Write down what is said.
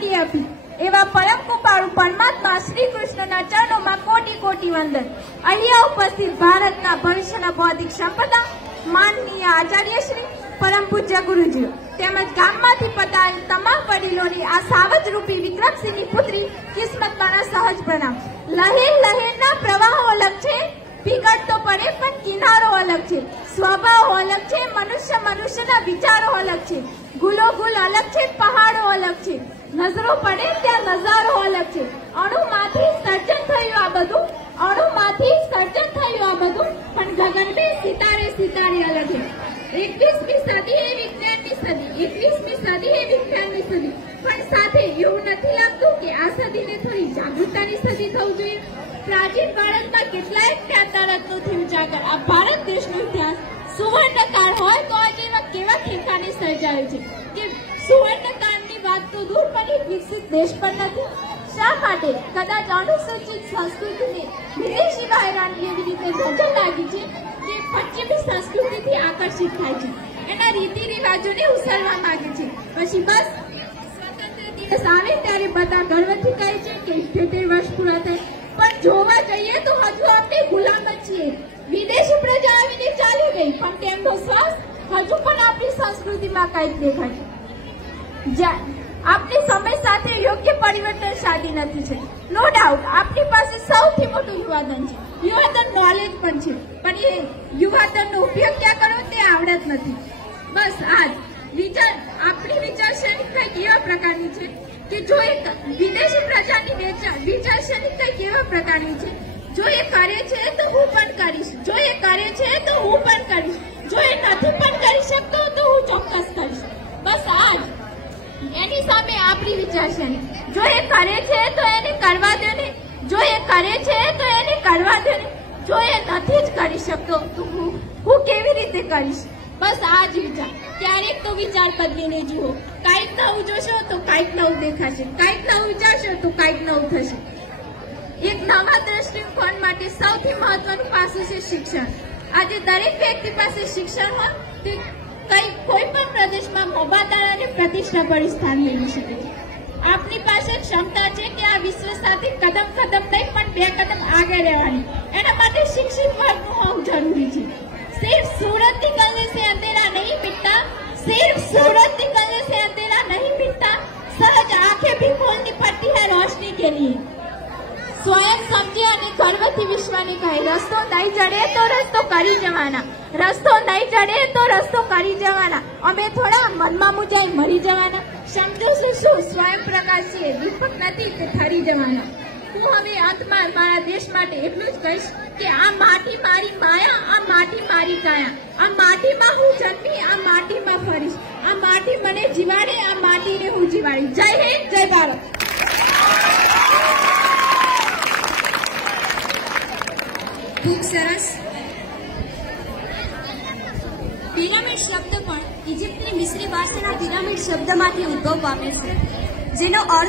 આંગળી આપી એવા પરમ કૃપાળુ પરમાત્મા શ્રી કૃષ્ણના ચરણોમાં કોટી કોટી વંદન। અહીંયા ઉપસ્થિત ભારતના ભવિષ્યના બૌદ્ધિક સંપદા માનનીય આચાર્ય શ્રી પરમ પૂજ્ય ગુરુજીઓ તેમજ ગામમાંથી પધારેલ તમામ વડીલોની આ સાવજરૂપી વિક્રમસિંહની પુત્રી કિસ્મતમાંના સહજ પ્રણામ। લહેર લહેરના પ્રવાહો અલગ છે, પીગળતો પડે પણ કિનારો અલગ છે, સ્વભાવ અલગ છે, મનુષ્યના વિચારો અલગ છે, ગુલો ગુલ અલગ છે, પહાડો અલગ છે, નજરો પડે ત્યાં નજારો અલગ છે। અણુમાંથી સર્જન થયું આ બધું, અણુમાંથી સર્જન થયું આ બધું, પણ ગગનને સિતારે સિતારે અલગ છે। 21મી સદી એ વિજ્ઞાનની સદી, 21મી સદી એ વિજ્ઞાનની સદી, પણ સાથે એવું નથી લાગતું કે આ સદીને થોડી જાગૃતતાની સદી થવું જોઈએ। પ્રાચીન ભારતમાં કેટલાય જ્ઞાનરત્નોથી ઉજાગર આ ભારત દેશનો ઇતિહાસ સુવર્ણકાળ હોય તો આજે એવા કેવા ખેખાને સર્જાયું છે કે સુવર્ણકાળની વાત તો દૂર પણ એક વિકસિત દેશ પણ નથી। શા માટે? કદાચ અનુસૂચિત સંસ્કૃતિને વિદેશી બહેરાની એવી રીતે નજર લાગી છે કે પશ્ચિમી સંસ્કૃતિથી આકર્ષિત થાય છે, એના રીતિ રિવાજોને ઉછળવા માંગે છે। પછી બસ સ્વતંત્ર દિવસ આવે ત્યારે બધા ગર્વથી કહે છે કે 78 વર્ષ પૂરા થાય, પણ જોવા જઈએ તો હજુ આપણે ગુલામ જ છીએ। વિદેશી પ્રજા આવીને ચાલી ગઈ, પણ તેમનો શ્વાસ હજુ પણ આપણી સંસ્કૃતિમાં કંઈક દેખાય છે। આપણી સમય સાથે યોગ્ય પરિવર્તન સાધી નથી છે। નો ડાઉટ આપણી પાસે સૌથી મોટું યુવાધન છે, યુવાધન નોલેજ પણ છે, પણ એ યુવાધનનો ઉપયોગ ક્યાં કરવો તે આવડત નથી। બસ આજ વિચાર આપણી વિચારસરણી કંઈક એવા પ્રકારની છે કે જો એક વિદેશી પ્રજાની વિચારસરણી કંઈક એવા પ્રકારની છે, જો એ કરે છે તો હું પણ કરીશ, જો એ કરે છે તો હું પણ કરીશ, જો એ નથી પણ કરી શકતો તો હું ચોક્કસ કરીશ। બસ આજ એની સામે આપણી વિચારસરણી, જો એ કરે છે તો એને કરવા દો ને, જો એ કરે છે તો એને કરવા દો ને, જો એ નથી જ કરી શકતો તો હું કેવી રીતે કરીશ। બસ આ જ વિચાર। ક્યારેક તો વિચાર બદલીને જુઓ, કાંઈક નવું જોશો તો કાંઈક નવું દેખાશે, કાંઈક નવું વિચારશો તો કાંઈક નવું થશે। એક નવા દ્રષ્ટિકોણ માટે સૌથી મહત્વનું પાસું છે શિક્ષણ। આજે દરેક વ્યક્તિ પાસે શિક્ષણ હોય તે કોઈ પણ પ્રદેશમાં મોભાદાર અને પ્રતિષ્ઠાભર્યું સ્થાન મેળવી શકે છે। આપની પાસે ક્ષમતા છે કે આ વિશ્વ સાથે કદમ નહીં પણ 2 કદમ આગળ રહેવાની, એના માટે શિક્ષિત વર્ગનું હોવું જરૂરી છે। सिर्फ सूरत निकलने से अंधेरा नहीं मिटता, सिर्फ सूरत निकलने से अंधेरा नहीं मिटता, सहज आंखें भी खोलनी पड़ती है रोशनी के लिए। स्वयं समझे અને ગર્વથી વિશ્વને કહે, રસ્તો નહીં જડે તો રસ્તો કરી જવાના, રસ્તો નહીં જડે તો રસ્તો કરી જવાના, અમે થોડા મનમાં મુજાઈ મરી જવાના। સમજો શું સ્વયં પ્રકાશ છે, દીપક નથી તે ઠરી જવાના। હું હવે અંતમાં મારા દેશ માટે એટલું જ કહીશ કે આ માટી મારી માયા, આ માટી મારી કાયા, આ માટીમાં હું જન્મી, આ માટીમાં ફરીશ, આ માટી મને જીવાડે, આ માટીને હું જીવાડીશ। જય હિન્દ, જય ભારત। ખૂબ સરસ। પિરામિડ શબ્દ પણ ઇજિપ્તની મિસ્રી ભાષાના પિરામિડ શબ્દમાંથી ઉદ્ભવ પામે છે, જેનો અર્થ